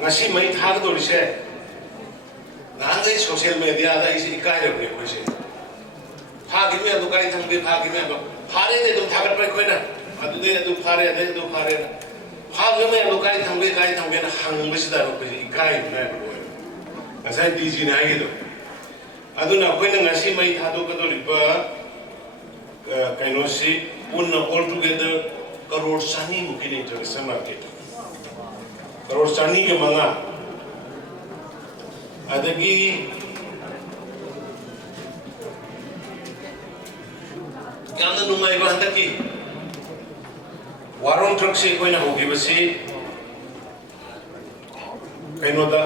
ngasi mai thang do rise ngai social media da isi ikai re ko se pha gi me do kai thang be pha gi me do phare ne dum thagat pai khoi na adu de du phare de du phare pha gi me do kai thang be na hang be sida ko ikai na ko ngasai dg na gi do adu na ko na ngasi mai tha do ko do riba kaino si un all together crore sani mukin international market crore sani ke manga adagi yamna numai ba handaki waron truck se koina hogi basi kaino da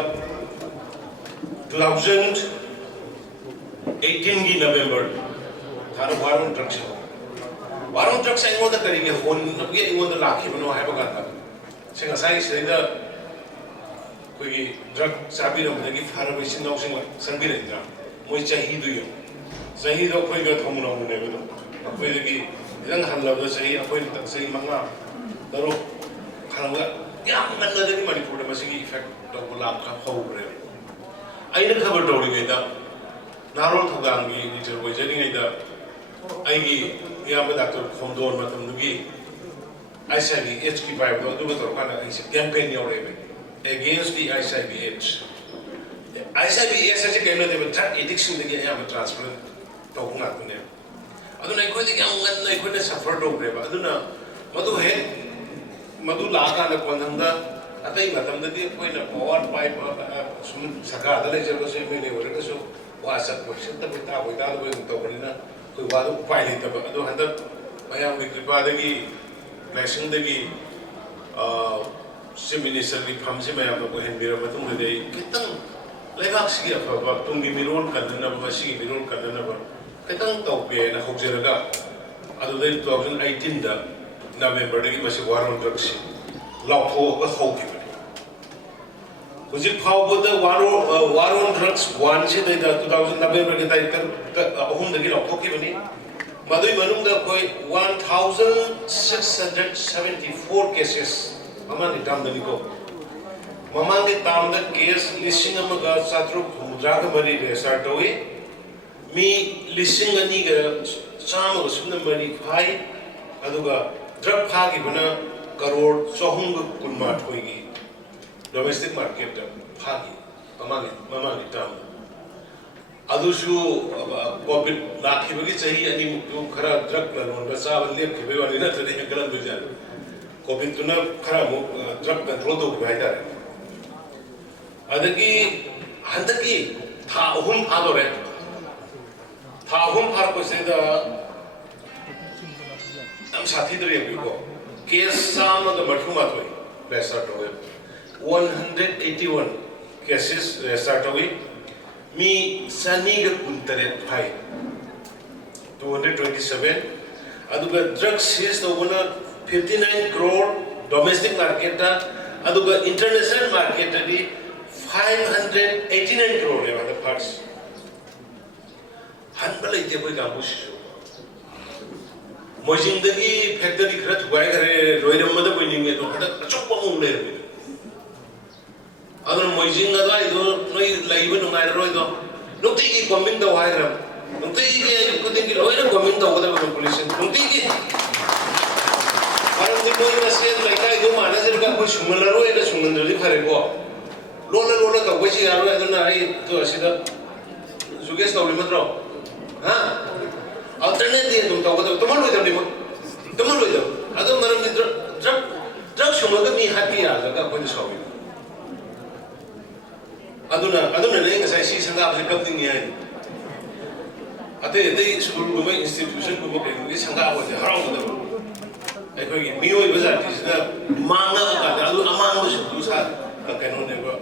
2018 ki November thar waron truck se waron truck se ingo da karige hon ge ingo da lakhi bano hai ba ga singa sai se da koi drug sabi ram da gi thar ba sin nau sing sanbi re da moi chahi du yo chahi do koi ga thomu na ne ba do koi da gi ilang han la da chahi koi da chahi manga daro khang ga yam man da gi Manipur da masigi effect do la ka ho re ai na khabar do ri da narol thogang gi ni jer wai jani ngai da ai gi MIYAMDA doctor khomdon matam du gi HIV/AIDS ki vibe do du to kana ai campaign yo re against the HIV/AIDS. HIV/AIDS as a kind of drug addiction the game transfer to hunga kune. Aduna ko the game ngan ko ne suffer to re ba aduna madu he madu la ka na konda atai matam da di ko na power pipe sum saka da le jero se me ne ore ko so wa sa ko sin ta ta ko da ko to ko na ko wa do pai le ta ba adu handa mayam ni kripa da gi blessing da gi Ministry from Mayam ko hen bira matung de kitang leibak sigi afa tungi mirol kanna ba sigi mirol kanna ba kitang tawpe na hojeraga adu de 2018 da November de masi waron drugs lautho ka hoki ba kuji phau da waron drugs one se de 2000 November de tai ka ahum de lautho ki bani madui manung da koi 1674 cases Mamang itam dari ko, mamang itam da case listing amaga satruk mudra ka mari resort hoy, mi listing ani ga sama ga sumna mari khai, aduga drug phagi bana crore sohung kunma hoy gi domestic market da phagi mamang itam, adusu COVID lakhi bagi chahi ani muktu khara drug na ron ba sa lem khibe wani na tade kalan bujar. COVID tuna khara mu drug control do bai da adagi handaki tha ahum adore tha ahum har ko se da am sathi dre ko case sam da mathuma thoi restart hoye 181 cases restart hoye mi sani ga kuntare phai 227 aduga drug sales da wona 59 crore domestic market da aduga international market di 589 crore le the parts HON'BLE ite koi kamu shi Moirang dagi factory khara thuai gare roiram ma da koi ninge to hada achok pa mung le adun Moirang da ido noi laiba no ngai roi do nokti ki bombing da wai ram nokti ki kuding ki roiram bombing da oda ba police nokti ki Orang itu ini nasi mereka itu mana sih mereka kau sumber itu sumber dari kare ko, lola kau kau sih aru itu nari itu asida, suges tahu lima tro, ha, alternatif itu tahu kau teman lu itu lima, teman lu itu, ada orang itu drug sumber itu ni hati ya, jaga kau itu sawi, aduna ni nggak saya sih sangat apa sih kapting ni ada sekolah rumah institusi rumah kayak ini sangat apa sih haram itu. Ekoi mioi bazar di sana manga ka alu amang du su sa kanu ne ba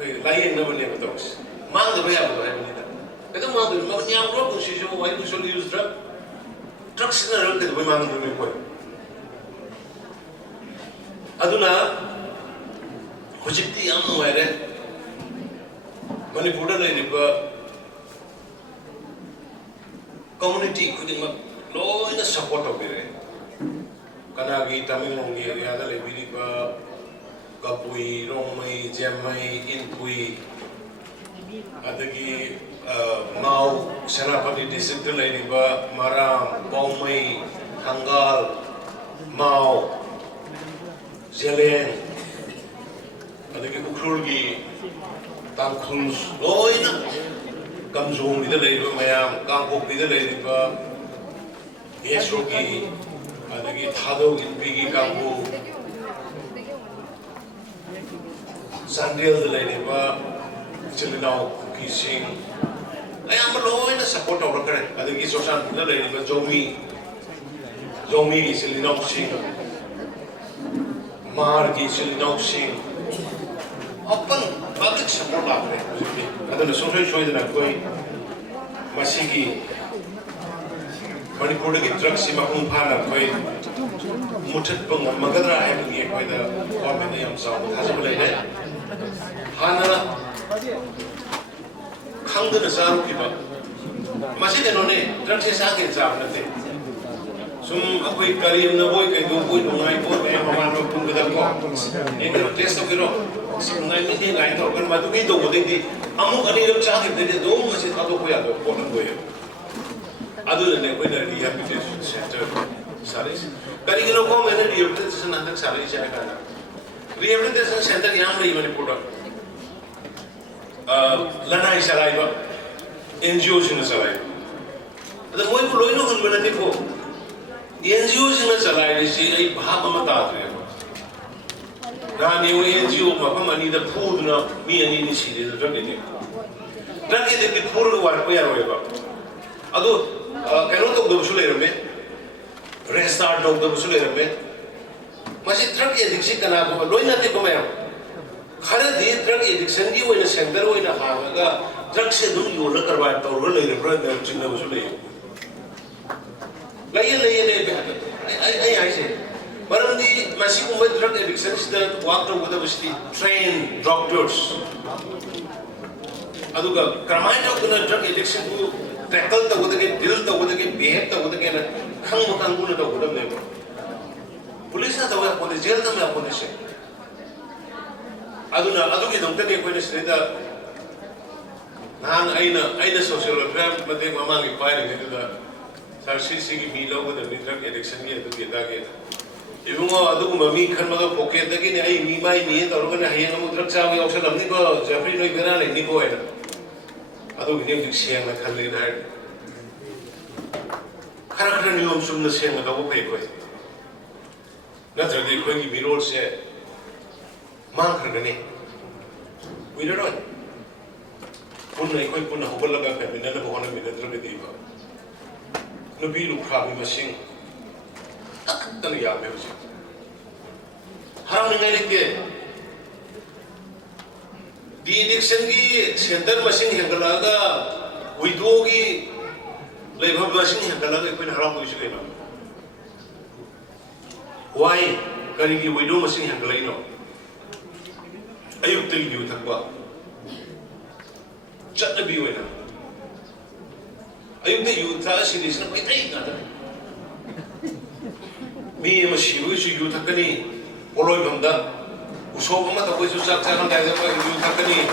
koi lain na bane ba tos mang da ba ya ba ni ta eta mang du ma nyam ro ku si jo wai ku so use drug sina ro ke ba mang du ne koi aduna hojikti am no ere Manipur da ne ba community khuding ma loina support ho bere Kanagi Tamil Nongi area da lebiri ba Kapui, Rongmai, Jemmai, Inpui, adagi Mau, Senapati district Ladiba, Moirang, Baumai, Hangal, Mau, Zeleng, adagi Ukrulgi, Tangkhul, OINA, Kamzong with the Ladiba, Mayam, Kangkok with the Ladiba, Yesrogi, adagi Thado in Pigi Kambu, Sandil the Ladiba, Chilinau, Kissing. I am alone in the support of the current. I think it's also the lady, but Zomi is in Noxing, Mark is in Noxing. Open public support of it. I don't know, social choice that I'm going. Masiki, Manipur get drugs in Mahum Pana, Mutat Bunga, Magadra having it by the government sound. Has a lady. Hana. Hangga Nasaru Kiba. Masih kenone, transi sakit sahab nanti. Sum aku ikari na boy kay duboy dungai boy kay mamano pun kita ko. Ini test to kiro. Sungai ini lain to kan matu itu bodeng di. Amu kani ram sakit dede dong masih tato ko ya do ko nan boy. Adu ne ko na rehabilitation center saris. Kari kino ko mene rehabilitation nanti saris ya kan. Rehabilitation center yang lagi Manipur. Lanai SHRI NGOs in SHRI. The boy who loyal on Manatipo. The NGOs in SHRI is a Bahamata. Rani NGO, Mapamani, the food, me and Inisi, the drug in it. Drug in the poor work we are over. Although, cannot of the Busulame, restart of the Busulame. Must it drug addiction can have a loyal Tipomea. Khare drug addiction की वजह से अंदर वो इन्हें खाएगा drug से दूर योला करवाया तो वो ले रहे हैं चिन्ह वसूले ले आई ऐसे परंतु मासिक उम्र drug addiction से walk through with the trained doctors अदुगा क्रमांक जो कुछ drug addiction को tackle तो होता है deal तो होता है behave तो होता है ना खंग मुकान को ना तो होता है पुलिस ना तो वो अपने जेल तो में अपने से aduna adugi dongtani ko ni srida nan aina social welfare mate mamangi paire ni da SHRI gi mi lo da drug addiction gi adugi da ge ibungo adugu mami khan ma pocket da gi ni ai mi mai ni da ro na hayang mu drug cha gi option amni ko jeffrey noi bera le ni ko ai adugi ni dik siang na khan le na khara ni om sum na siang da ko pe ko na tradi ko gi mi role se mang kerana we don't know. Punai koi punai hubal laga kaya bina na bukan bina terus bediba. Nabi lukha masing tak tan ya me masing. Haram nengai lagi. Di addiction ki center masing yang kalaga, widow ki lebih masing yang kalaga koi haram tu isle na. Why? Kali ki widow masing yang kalai no. Ayub tinggi utak ba, cat lebih wena. Ayub tinggi utak sini sana kau itu nada. Mi masih itu utak ni, poloi benda, usau benda tak boleh susah cakap dah apa utak ni.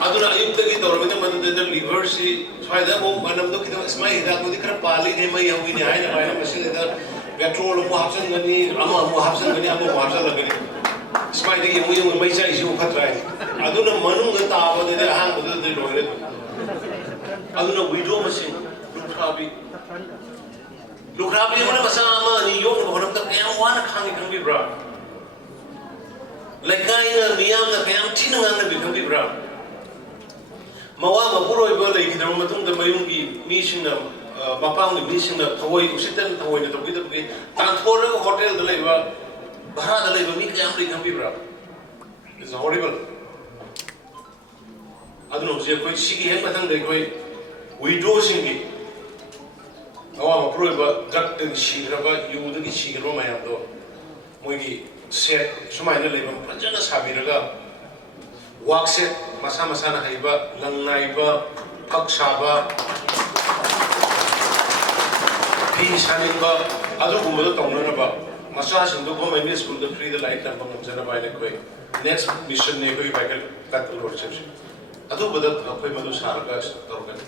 Aduna ayub tinggi tu orang itu mana dia liver si, soalnya mau mana tu kita semai dah, kau dikerap balik ni mai yang ini hai, mana masih ada petrol mau habsan ni, ama mau habsan ni, ama mau habsan lagi ni. Semai lagi yang mai saya isi ukat rai. Aduna manung kita apa tu dia hang betul betul doa itu. Aduna widow masih lukrabi mana masa ama ni yong nak orang tak yang wana khangi khangi bra. Lekai na miyamda kayam tinangan na bikhangi bra. Mawa mapuro iba lagi kita matung da mayungi mission na mapang ni mission na thawai usitan thawai na tapi tapi tanthor hotel da iba. Bahara dalai bami kaya amri kami berapa? It's horrible. Adunu je koi sigi hai matang deh koi widow singi. Awam approve ba drug dan sigira ba yuda ki sigira ba mayam do. Moi ki set sumai na lebam panjana sabira ga walk set masa na hai ba langnai ba paksaba pi sanin ba adu kumado tongna na ba. Masa singdo government school the free the light lamp ngam by the koi next mission ne koi baikal kat road chepsi adu badat koi madu sarga torgan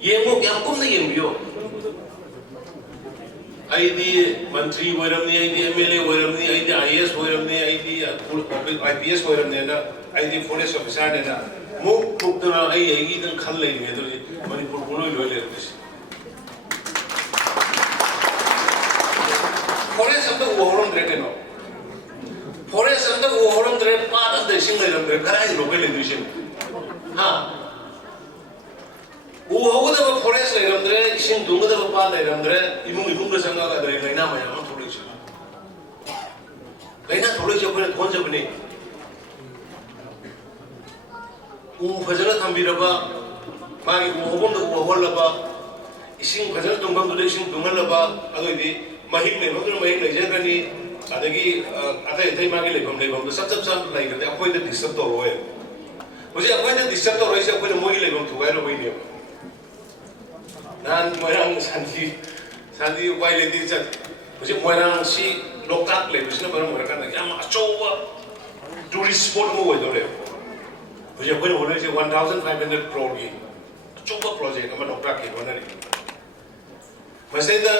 yemo yam kum na yembiyo ID mantri oiramni ID MLA oiramni ID IS oiramni ID IPS oiramni na ID forest officer na muk dana ai gi dan khal lai ne do manipur bunoi loi le this forest of the overall dragon forest of the overall dragon part of the single dragon local edition ha the forest like Ramdre, Shin Dunga the Papa like Ramdre, Imunga Sanga, the Lena, my own Polish. Lena Polish open at once of me. Fazana Tambiraba, Mari Wobon the Wallaba, Ising Fazana Tunga to Shin Tungalaba, Adodi, Mahim, Mother May, like Germany, Adagi, Ata Magil from Lebon, the substance like the appointed disruptor oil. Was he appointed disruptor oil when the Mogil to wear away? Nan Moirang Sandy while it is that Moirang see Lokak Lake, Bishnupur, Moirang, Achowa tourist sport move with the which are going to 1,500 crore game. Chopa project, I'm a Lokak in one. Must say the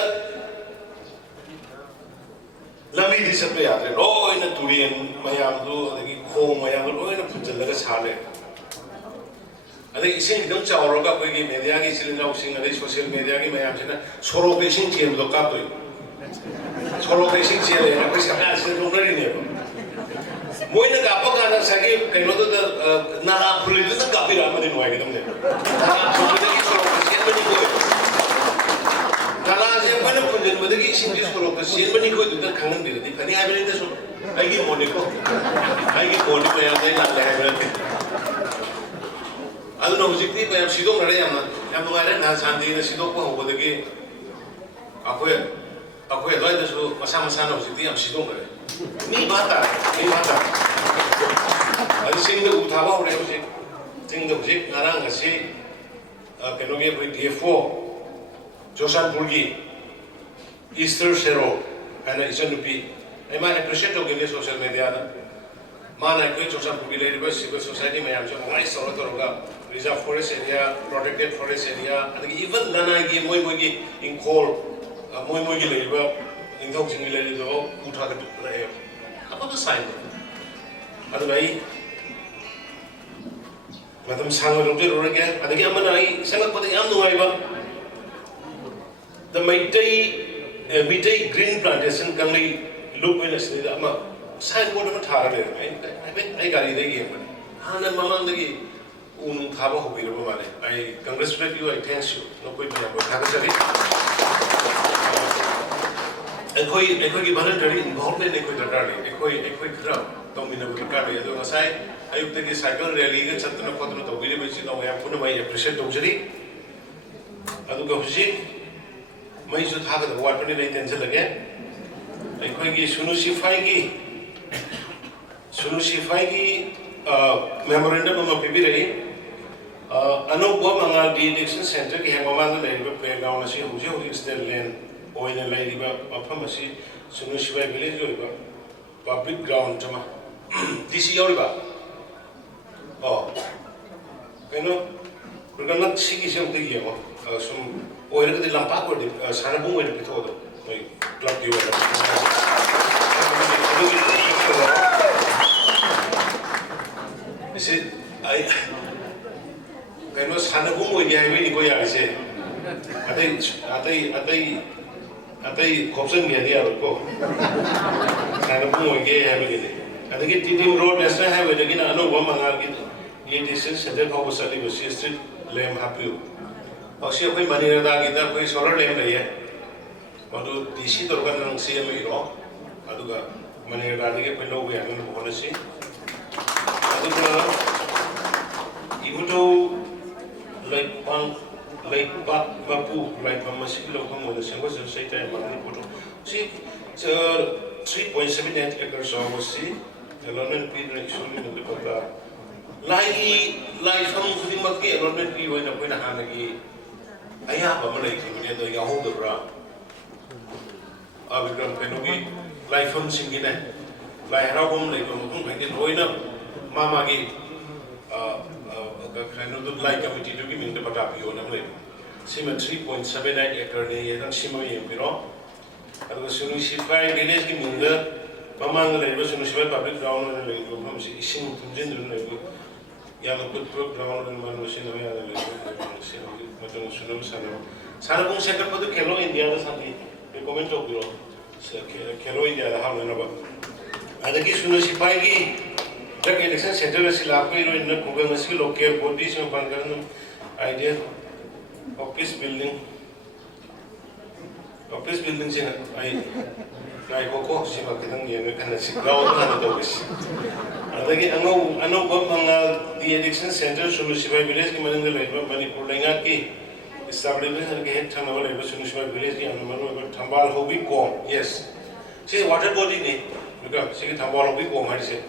Lami disappeared. Oh, in a Turian, Mayamdu, the home, Mayamdu, in a Pujalas Harley. I think sing don't tell Roga Pegi Mediagi Silino sing a social media Mayamina, Soro Fishing Team look up to it. Soro Fishing Team, and I wish I had still very near. Moina Kapaka and Sagi, I know the Nala Pulitz the Kapira in Wagon. Nala, when I put in with the Gising for the Silvani go to the Kangan, depending on this. I give Monaco. I give Monaco and then I have I don't know, I am Sido Mariama, and the has Andy the Sido over the game. Acquire like the Masama of the Tiam Sido. Me Bata. I sing the Utava, sing the Jik Naranga, say, Canovia with DF4, Josan Pulgi, Easter Shero, and it's going to be. I might appreciate the social media. Man, I quit Josan Pulgi, civil society, my am nice or reserve forest area, protected forest area, and even Lanagi, Moimogi in coal, Moimogi labor, in Toxing Lady, Utaka to play. How about the sign? Otherwise, Madam Sango again, and again, I send up for the Yamuaiba. The Midday green plantation can look when I say that I'm a sign what I'm a target. I got it again. Hana Mama the game. I congratulate you, I thank you. No point in a voluntary involvement in a quick crowd. Dominant Kari, as I take a cycle rally against something of the village. I have put my appreciate Tojari. Adugoji, my should have the water in again. I quite Sunusiphaigi memorandum of Pibiri. ANOUBA MANGAL Election Center ki Hemamanda Ladiba playground asi Huji is the land OINA Ladiba Wafam SUNUSIPHAI village Oliba public ground Jama DC Oliba. Oh, you know, we're gonna see some the year. Some OINA the Lampaco Sanabu with the Pitodo. Club you. Is it I know Sanabu with the Ivy, I say. I think Copson Gadia will go. Sanabu gay having and the Titim Road as I have it again. I know woman I'll get 86 and then how was Sally was street, lame happy. Or she will money that I get or lame yet. But do DC to run and see me wrong? Aduga money that I get below we are going to policy. Even though like one like Bapu, like a machine of home with the same was the same time. See, 3.78 acres of sea, the London Peter actually in the Papa. Like from the Maki, London Peter in the Hanagi. I have a Malay when the Yahoda. Vikram Kenogi, Lifeham Singine, Laihagum, like Loina, Mamagi, kind of like committee to give me the Patapio and Sima 3.79 acre, and Sima Yambiro. And the SUNUSIPHAI village in the MANGAL SUNUSIPHAI public ground and the Isim Tunjin, young good ground and Manusin, Sanabung second for the Kelo India, Sunday, the comment of the Kelo India, the HANAUBA. And the SUNUSIPHAI, the election center is Silapiro in the Kuganasi local bodies of Pangan idea of peace building. Office buildings in I go Simakang and see ground and office. And again, I know what the election center, SUNUSIPHAI village, MANIPUR LEINGAK, establishment and get Tanava, SUNUSIPHAI village, and HON'BLE Hobby Kong. Yes. See, water body, because see, HON'BLE Hobby Kong, I say.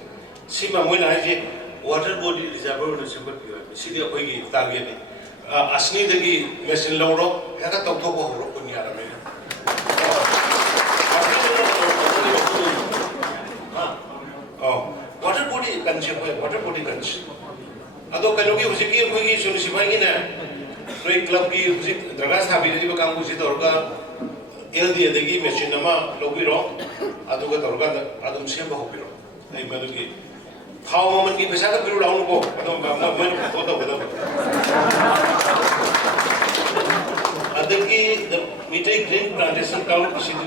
See, when I say water body is about the super city of Peggy, targeting. Asni the machine load, had a top of Punyara. Water body consume, water body consume. Although Kanogi was a key of SUNUSIPHAI in a club, Dragas have been able to come with Orga, LD, the game machine, Lobiro, Adoga Torga, Adam Simba Hopiro. They may how many people have been around go? I don't have money to photo with them. The Mitay Green Plantation Town, City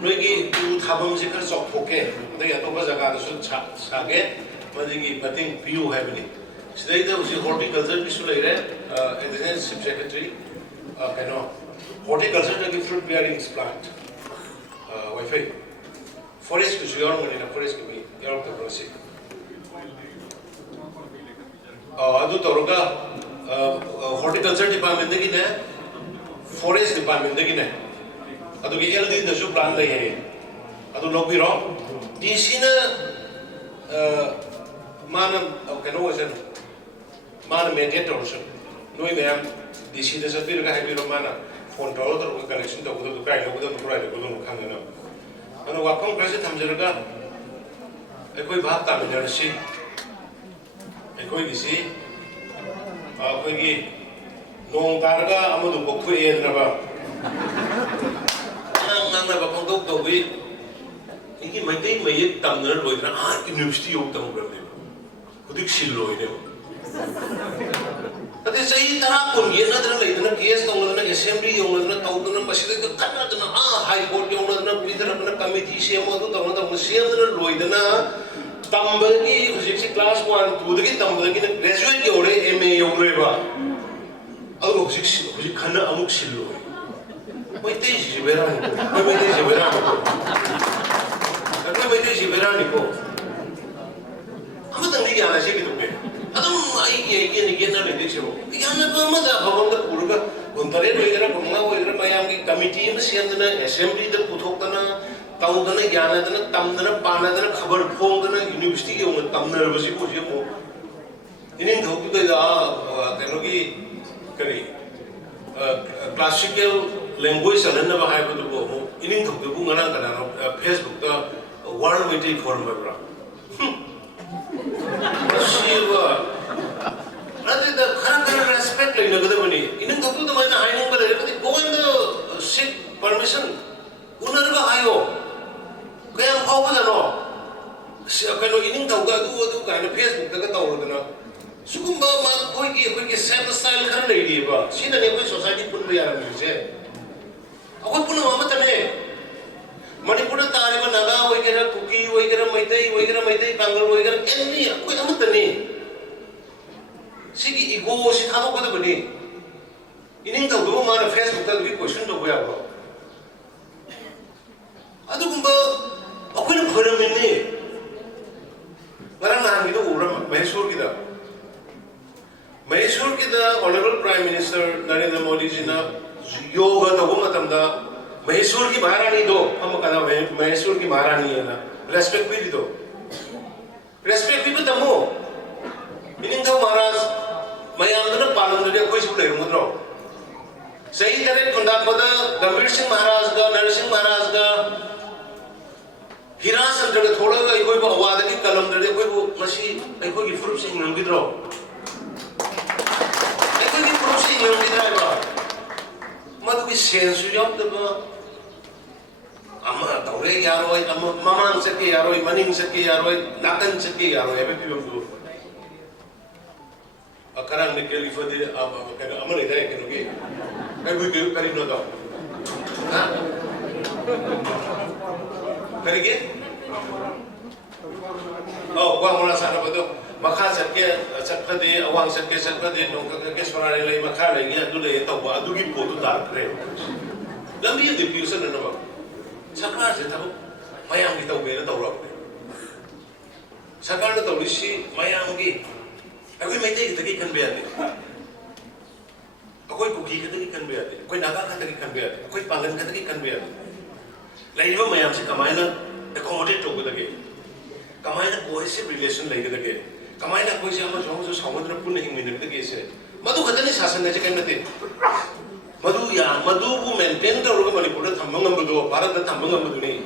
Nuigi to Tabamsical of Poke, they are over the Sage, but they think Pew heavily. Today there was a horticulture Mr. Editor Secretary, horticulture to fruit bearing plant. Wi-Fi. Forest is your money in a forest to be your policy. Adu Toroga horticulture department again, forest department again. Adu LD the Zoo plan lay. Adu Lobiro. This in a man of Canoas man mediator also. No, ma'am, this is a bit of a mana for total connection to the guy over the private Kangana. And the Wapam President Hamzerga, a quick bathtub in the sea. A quick sea. A quick no Targa, Amadu Bokwe and Nava. Nanga Pongo to wait. He might take my yet tumbler with an art university of Tumbler. Could you see Lloyd? But they say that another later case on the assembly on the Tautan Machine, the Canada, High Court, with a committee, same of the Museum, Lloydana, Tambaki, who's class 1, to the Tambaki, graduate your MA of River. Oh, 6, who can Amuxilo. Wait, this is Veranico. Wait, this is Veranico. Wait, this is Veranico. I'm not going to say it. I don't again a lecture. The other mother of the Purga, Puntaret, Miami committee in the Siena, assembly, the Putokana, Taudana, Yana, Tamdana, Panadana, covered Pongana, University of Tamner was in the Kanogi classical language and never have to go in the Bungan, Facebook, the world waiting for Mabra. Rather the current respect in the money. In the Kutamana, I know, but everything go in the seek permission. Unarga Hayo. Kayam Hopano. Sakano in the Gadu kind of Facebook, the Katawana. Sukumba, Koiki, set style her lady, but she the neighbor society put me out of music. I would put a Mamatane. Manipur Taliban, Naga, we get a cookie, we get a Maitay, Bangal, we get any, quite a mutany. City ego, she come up with a money. In India, the woman of Facebook that we question the way about. Adumba, a queen of her in me. Marana, we do Mysore. Mysore, the Honorable Prime Minister Narendra Modi Jina, Yoga, the woman, Mysore ki Maharani do, Amakana, Mysore ki Maharani, respect me do. Respect people the more. Meaning the Maharaj, MIYAMDA Palam, the quiz player, Mudro. सही तरह खुंदा खुदा गंभीर सिंह महाराज का नरसिंह महाराज का हिरा संतर का थोड़ा का कोई वो आवाज़ की कलम दर्दे कोई वो मसी कोई की फ्रूट सिंह नंगी दरो कोई की फ्रूट सिंह नंगी दरो बा मत कोई सेंस जॉब तो बा अम्मा तौरे यारो है अम्मा मामांग से के यारो है मनिंग से के यारो है नाकन से के यारो है बेबी बंदू अकरांग ने केली फदे अब कहना अमर इधर है क्योंकि कोई करी ना दो हाँ करेंगे ओ वांग वाला सारा बतो मखा सके सकते अवांग सके सकते नोंका के स्वराले ले मखा ले गे अदुले तौबा अदुगी पोतु दार करे लंबी डिफ्यूजन न बा सरकार से तब मयांग की तौबे न तौरा सरकार न तौरिसी मयांग की अकोई मैते की तकी कन बेयादे अकोई कुकी की तकी कन बेयादे कोई नागा का तकी कन बेयादे कोई पागन का तकी कन बेयादे लाइव मयाम से कमायना एकोमोडेट हो गए कमायना कोहेसिव रिलेशन लेके दगे कमायना कोई से हम जो समुद्र पुन नहीं मिलने दगे से मधु खतनी शासन ने कहीं नते मधु को मेंटेन करोगे मणिपुर थम्बंगम बुदो भारत थम्बंगम बुदो नहीं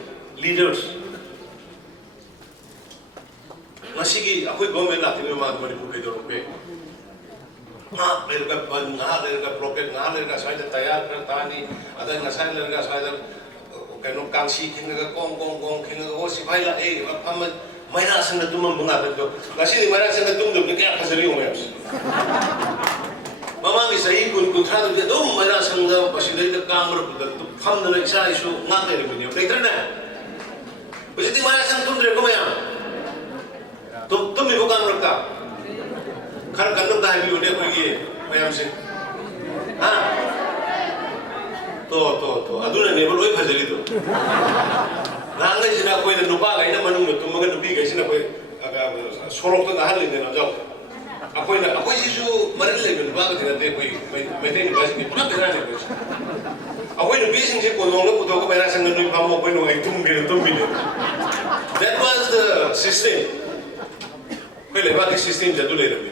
लीडर्स मसीगी अकोई गवर्नमेंट लाती में मणिपुर के दौर पे हाँ लेकर बंद हाँ लेकर प्रोकेट हाँ लेकर शायद तैयार करता नहीं अदर नशाए लेकर शायद कहीं कांसी खिंगा कोंग खिंगा वो सिपाही ला हम महिला संग तुम बुना दो कैसे महिला संग तुम दो क्या फसली हो गया मामा की सही कुछ था तो महिला संग बसीले का काम रखता तो हम ना इच्छा इशू ना तेरे बुनिया नहीं करना वैसे ती महिला संग तुम देखो मैं तुम भी वो काम रखता खर कन्नम दाही भी उन्हें कोई ये मैं हमसे हाँ तो अदुना नेबर वही फजली तो नांगे जिना कोई ने नुपा गई ना मनुंग ने तुम मगर नुपी गई जिना कोई सोरोक तो नहाल लेने ना जाओ अकोई चीज़ मरने लगे नुपा का जिना दे कोई मैं तेरे नुपा से पूरा बेरा नहीं कुछ अकोई नुपी सिंह से कोई लोग को मेरा संग नुपी पामो कोई नुपी तुम भी that was the system कोई लेबा के system जदू ले रहे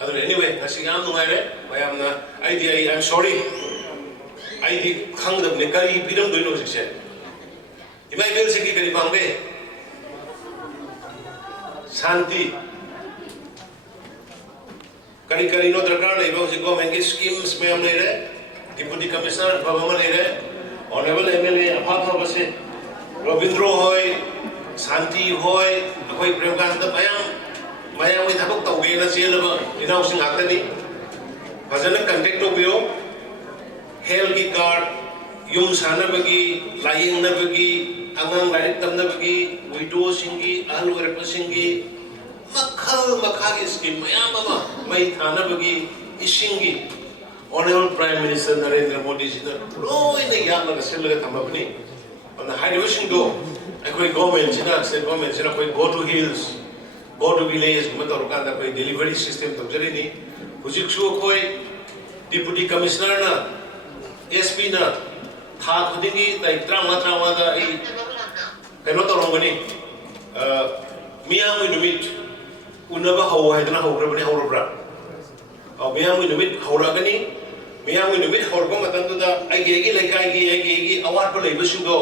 अदुना anyway नशी काम नुआए रे मैं अपना I'm sorry आई दी खंग दबने करी पीरम दोनों शिक्षे इमाई बेल से की करी पांगे शांति करी नो दरकार नहीं बाबू जी गवर्नमेंट की स्कीम्स में हम ले रहे डिप्टी कमिश्नर बाबू ले रहे ऑनरेबल एमएलए अफाफा बसे रविंद्रो होय शांति होय कोई प्रेमकांत मयाम में थबक तो गए ना चेल इनाउ सिंह आते नहीं भजन कंटेक्ट हो गयो हेल्थ की कार्ड यूम साना बगी लाइंग न बगी अंगंग लाइट तम न बगी विडो सिंगी आलू रेप सिंगी मखा की स्कीम मयाम अमा मई थाना बगी इशिंगी honourable prime minister Narendra Modi ji ने रोई ने याद लगा सेल लगा थम अपनी और हाईवे सिंह दो कोई गवर्नमेंट जिना स्टेट गवर्नमेंट जिना कोई go to hills go to village मतलब रुकान दा कोई डिलीवरी सिस्टम तो जरी नहीं हुजिक शो कोई डिप्टी कमिश्नर ना एसपी ना था खुदिंगी ताई त्रामा दा ई कनो तो रोंगनी मियाम नुमित उनबा हो है तना हो रबने हो रबरा और मियाम नुमित हो रगनी मियाम नुमित हो रबा मतन तो दा आईगी लेकाई की अवार्ड पर लेबो सिंदो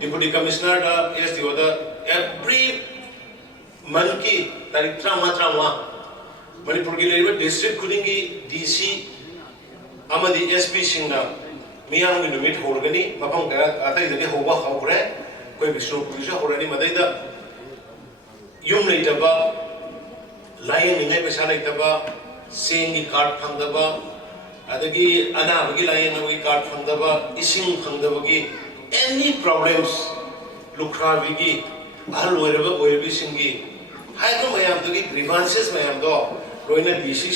डिप्टी कमिश्नर दा एसडीओ दा एवरी मंथ की तारीख त्रामा मणिपुर की लेबो डिस्ट्रिक्ट खुदिंगी डीसी अमदी एसपी सिंगना मियाम की नुमित होरगनी मफम करा अतई दगे होबा हौरे कोई बिष्णुपुर से होरनी मदैदा युम लेतबा लाइन निंगे पैसा लेतबा सेंगी कार्ड फंगदबा अदगी अनाबगी लाइन की कार्ड फंगदबा इसिंग फंगदबगी एनी प्रॉब्लम्स लुखराबिगी अहल ओइरबा ओइरबी सिंगी हाइको मयाम दगी ग्रीवांसेस मयाम दो रोइना डीसी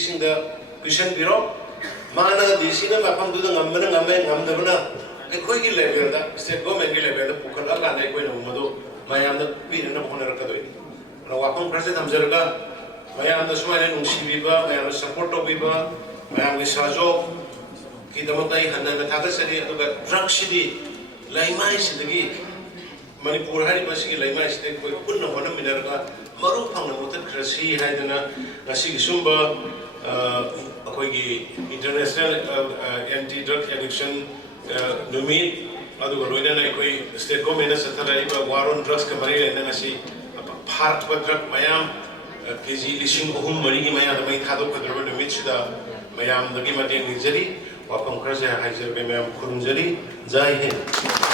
सिंग द क्वेश्चन बिरो माना डीसी ने मफम दुदा ngamdabana कोई की लेवल दा स्टेट गवर्नमेंट की लेवल दा पुखल अकाने कोई नमदो मयाम द पीरना फोनर कदोय न वापम प्रसे थमजरगा मयाम द सुमाने नुसिबिबा मयाम सपोर्ट तोबिबा मयाम के साजो की दमताई हन्ना थागसरी अदुगा ड्रग सिदी लाइमाई सिदगी मणिपुर हारि बसिगी लाइमाई सिदे कोई पुन्ना होना मिनरगा मरु फंगना मुतत क्रसी हाइदना गसिगी सुंबा ꯑꯩꯈꯣꯏꯒꯤ ꯏꯟꯇꯔꯅꯦꯁꯅꯦꯜ ꯑꯦꯟꯇꯤ ꯗ꯭ꯔꯒ ꯑꯦꯗꯤꯛꯁꯟ ꯅꯨꯃꯤꯠ ꯑꯗꯨꯒ ꯂꯣꯏꯅꯅ ꯑꯩꯈꯣꯏ ꯁ꯭ꯇꯦꯠ ꯒꯣꯔꯃꯦꯟꯅ ꯆꯠꯊꯔꯛꯏꯕ ꯋꯥꯔ ꯑꯣꯟ ꯗ꯭ꯔꯒꯁꯀ ꯃꯔꯤ ꯂꯩꯅꯅ ꯉꯁꯤ ꯐꯥꯔꯛꯄ ꯗ꯭ꯔꯒ ꯃꯌꯥꯝ ꯀꯦꯖꯤ 3,000-4,000ꯒꯤ ꯃꯌꯥꯗ ꯃꯩ ꯊꯥꯗꯣꯛꯀꯗꯧꯔꯤꯕ ꯅꯨꯃꯤꯠꯁꯤꯗ ꯃꯌꯥꯝꯗꯒꯤ ꯃꯇꯦꯡ ꯅꯤꯖꯔꯤ ꯋꯥꯐꯝ ꯈꯔꯁꯦ ꯍꯥꯏꯖꯔꯒ ꯃꯌꯥꯝ ꯈꯨꯔꯨꯝꯖꯔꯤ ꯖꯥꯏ ꯍꯤꯟꯗ